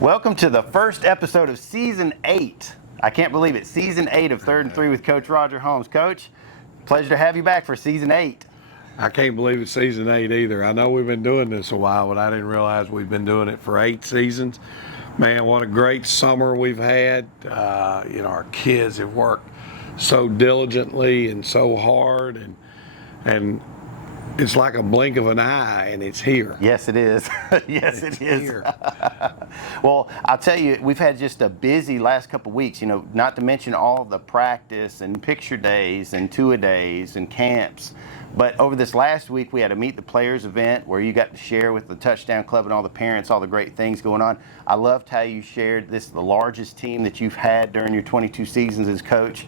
Welcome to the first episode of Season 8. I can't believe it. Season 8 of 3rd and 3 with Coach Roger Holmes. Coach, pleasure to have you back for Season 8. I can't believe it's Season 8 either. I know we've been doing this a while, but I didn't realize we've been doing it for 8 seasons. Man, what a great summer we've had. Our kids have worked so diligently and so hard, and it's like a blink of an eye, and it's here. Yes, it is. Yes, it is. Here. Well, I'll tell you, we've had just a busy last couple of weeks, not to mention all the practice and picture days and two-a-days and camps. But over this last week, we had a Meet the Players event where you got to share with the Touchdown Club and all the parents all the great things going on. I loved how you shared this, the largest team that you've had during your 22 seasons as coach.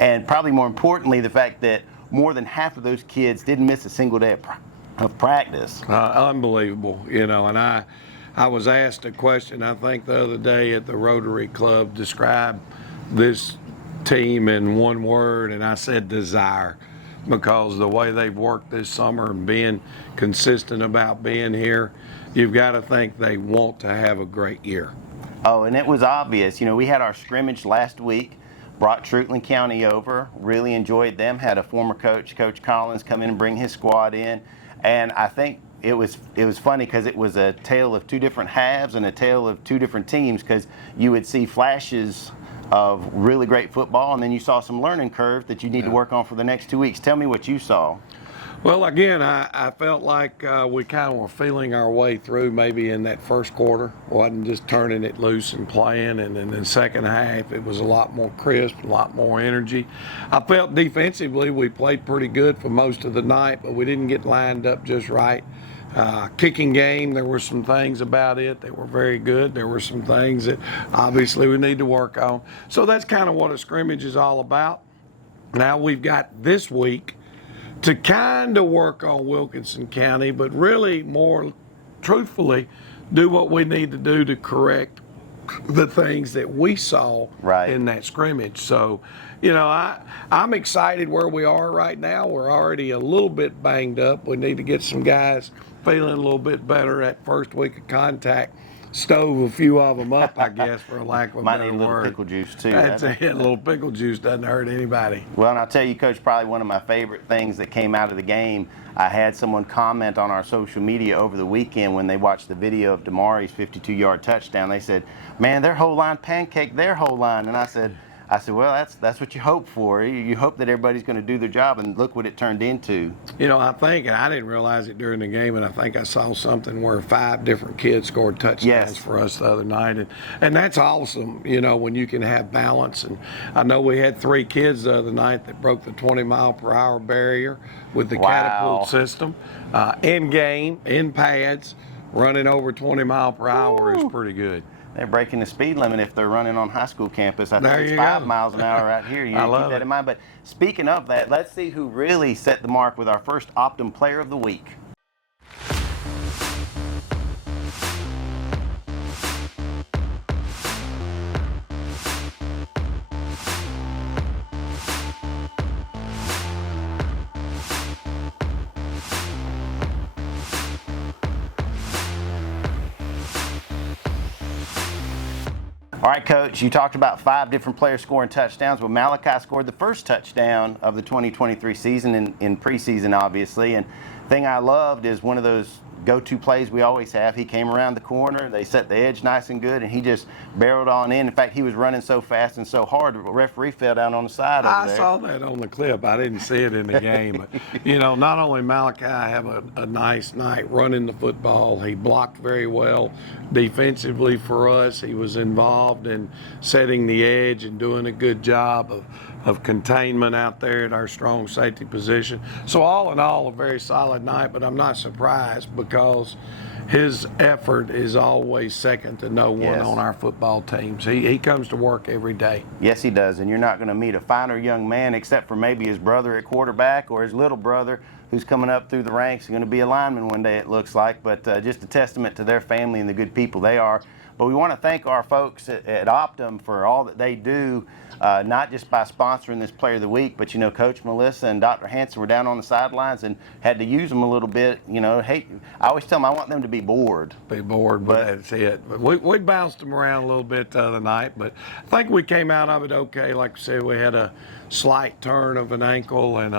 And probably more importantly, the fact that more than half of those kids didn't miss a single day of practice. Unbelievable, and I was asked a question, I think the other day at the Rotary Club, describe this team in one word, and I said desire, because the way they've worked this summer and being consistent about being here, you've got to think they want to have a great year. Oh, and it was obvious. We had our scrimmage last week. Brought Treutlen County over, really enjoyed them, had a former coach, Coach Collins, come in and bring his squad in. And I think it was funny because it was a tale of two different halves and a tale of two different teams, because you would see flashes of really great football, and then you saw some learning curve that you need to work on for the next 2 weeks. Tell me what you saw. Well, again, I felt like we kind of were feeling our way through maybe in that first quarter. Wasn't just turning it loose and playing, and in the second half it was a lot more crisp, a lot more energy. I felt defensively we played pretty good for most of the night, but we didn't get lined up just right. Kicking game, there were some things about it that were very good. There were some things that obviously we need to work on. So that's kind of what a scrimmage is all about. Now we've got this week to kind of work on Wilkinson County, but really more truthfully do what we need to do to correct the things that we saw in that scrimmage. So, I'm excited where we are right now. We're already a little bit banged up. We need to get some guys feeling a little bit better. That first week of contact stove a few of them up, I guess, for a lack of a better word. Might need a little pickle juice, too. That's it. A little pickle juice doesn't hurt anybody. Well, and I'll tell you, Coach, probably one of my favorite things that came out of the game, I had someone comment on our social media over the weekend when they watched the video of Damari's 52-yard touchdown. They said, man, their whole line pancaked their whole line. And I said, well, that's what you hope for. You hope that everybody's going to do their job, and look what it turned into. I think, and I didn't realize it during the game, and I think I saw something where 5 different kids scored touchdowns for us the other night. And that's awesome, when you can have balance. And I know we had 3 kids the other night that broke the 20-mile-per-hour barrier with the catapult system. In game, in pads, running over 20 miles per hour is pretty good. They're breaking the speed limit if they're running on high school campus. I think it's 5 miles an hour right here. You keep that in mind. But speaking of that, let's see who really set the mark with our first Optim Player of the Week. All right, Coach, you talked about 5 different players scoring touchdowns. Well, Malachi scored the first touchdown of the 2023 season in preseason, obviously. And the thing I loved is one of those go-to plays we always have. He came around the corner, they set the edge nice and good, and he just barreled on in. In fact, he was running so fast and so hard, the referee fell down on the side over there. I saw that on the clip. I didn't see it in the game. But, not only Malachi have a nice night running the football, he blocked very well defensively for us. He was involved in setting the edge and doing a good job of containment out there at our strong safety position. So all in all, a very solid night, but I'm not surprised because his effort is always second to no one on our football teams. He comes to work every day. Yes, he does, and you're not going to meet a finer young man except for maybe his brother at quarterback or his little brother who's coming up through the ranks, going to be a lineman one day, it looks like. But just a testament to their family and the good people they are. But we want to thank our folks at Optim for all that they do, not just by sponsoring this Player of the Week, but, Coach Melissa and Dr. Hanson were down on the sidelines and had to use them a little bit. I always tell them I want them to be bored. But that's it. But we bounced them around a little bit the other night, but I think we came out of it okay. Like I said, we had a slight turn of an ankle and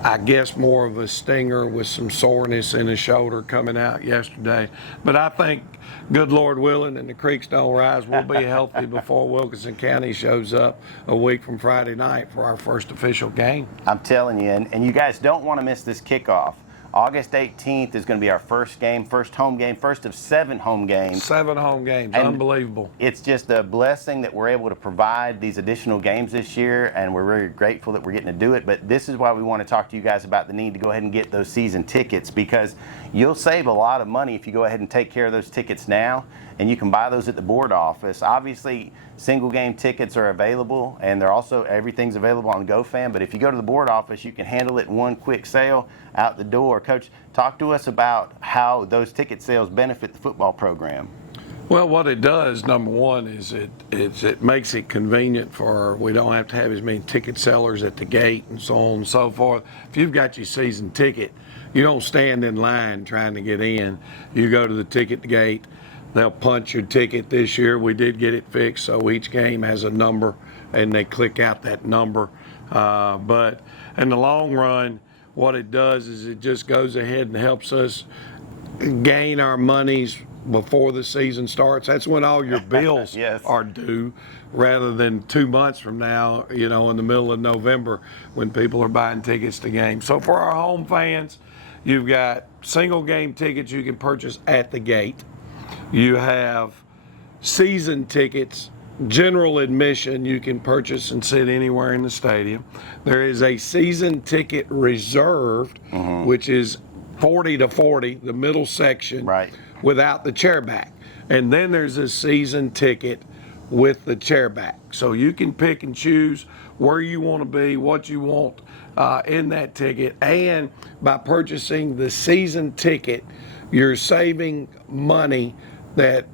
I guess more of a stinger with some soreness in his shoulder coming out yesterday. But I think, good Lord willing, and the creeks don't rise, we'll be healthy before Wilkinson County shows up a week from Friday night for our first official game. I'm telling you, and you guys don't want to miss this kickoff. August 18th is going to be our first home game, first of 7 home games. 7 home games, and unbelievable. It's just a blessing that we're able to provide these additional games this year, and we're very grateful that we're getting to do it. But this is why we want to talk to you guys about the need to go ahead and get those season tickets, because you'll save a lot of money if you go ahead and take care of those tickets now, and you can buy those at the board office. Obviously, single game tickets are available, and everything's available on GoFan. But if you go to the board office, you can handle it in one quick sale out the door. Coach, talk to us about how those ticket sales benefit the football program. Well, what it does, number one, is it makes it convenient we don't have to have as many ticket sellers at the gate and so on and so forth. If you've got your season ticket, you don't stand in line trying to get in. You go to the ticket gate. They'll punch your ticket this year. We did get it fixed, so each game has a number, and they click out that number. But in the long run, what it does is it just goes ahead and helps us gain our monies before the season starts. That's when all your bills yes. are due, rather than 2 months from now, in the middle of November when people are buying tickets to games. So for our home fans, you've got single game tickets you can purchase at the gate. You have season tickets, general admission you can purchase and sit anywhere in the stadium. There is a season ticket reserved, which is 40 to 40, the middle section, right, without the chair back. And then there's a season ticket with the chair back. So you can pick and choose where you want to be, what you want in that ticket. And by purchasing the season ticket, you're saving money that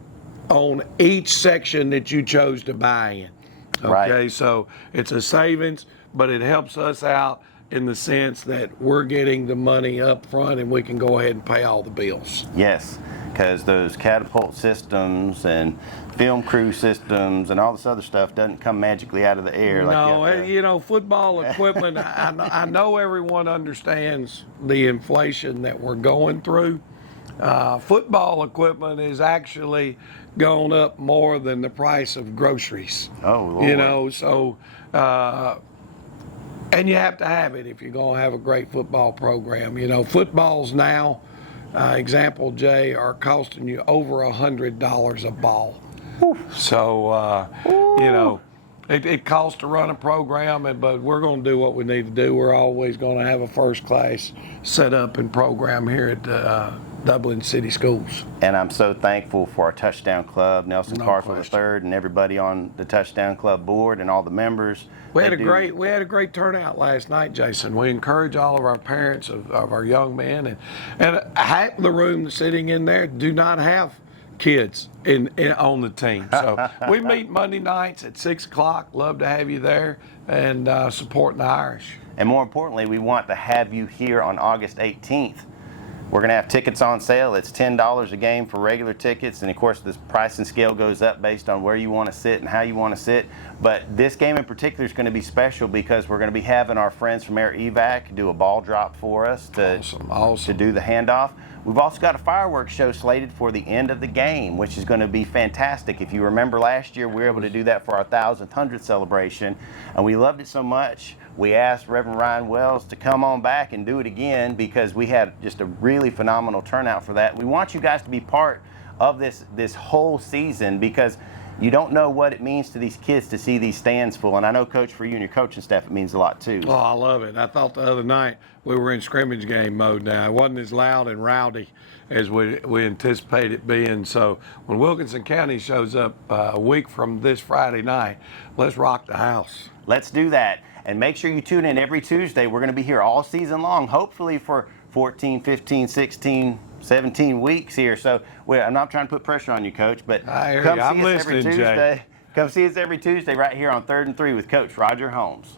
on each section that you chose to buy in. Okay, right. So it's a savings, but it helps us out in the sense that we're getting the money up front and we can go ahead and pay all the bills. Yes, because those catapult systems and film crew systems and all this other stuff doesn't come magically out of the air. No, football equipment, I know everyone understands the inflation that we're going through. Football equipment is actually gone up more than the price of groceries. Oh, Lord. So and you have to have it if you're going to have a great football program. Footballs now, example, Jay, are costing you over $100 a ball. Whew. So, it costs to run a program, but we're going to do what we need to do. We're always going to have a first-class setup and program here at Dublin City Schools. And I'm so thankful for our Touchdown Club, Nelson Carswell III, and everybody on the Touchdown Club board and all the members. We had a great turnout last night, Jason. We encourage all of our parents of our young men, and half the room sitting in there do not have kids on the team. So we meet Monday nights at 6 o'clock. Love to have you there and supporting the Irish. And more importantly, we want to have you here on August 18th. We're going to have tickets on sale. It's $10 a game for regular tickets. And, of course, this price and scale goes up based on where you want to sit and how you want to sit. But this game in particular is going to be special because we're going to be having our friends from Air Evac do a ball drop for us to do the handoff. We've also got a fireworks show slated for the end of the game, which is going to be fantastic. If you remember last year, we were able to do that for our 1,000th celebration, and we loved it so much, we asked Reverend Ryan Wells to come on back and do it again because we had just a really phenomenal turnout for that. We want you guys to be part of this whole season because you don't know what it means to these kids to see these stands full. And I know, Coach, for you and your coaching staff, it means a lot, too. Oh, I love it. I thought the other night we were in scrimmage game mode now. It wasn't as loud and rowdy as we anticipate it being. So when Wilkinson County shows up a week from this Friday night, let's rock the house. Let's do that. And make sure you tune in every Tuesday. We're going to be here all season long, hopefully for 14, 15, 16, 17 weeks here. So I'm not trying to put pressure on you, Coach, but I hear come you. I'm see us every listening, Jay. Tuesday. Come see us every Tuesday right here on 3rd and 3 with Coach Roger Holmes.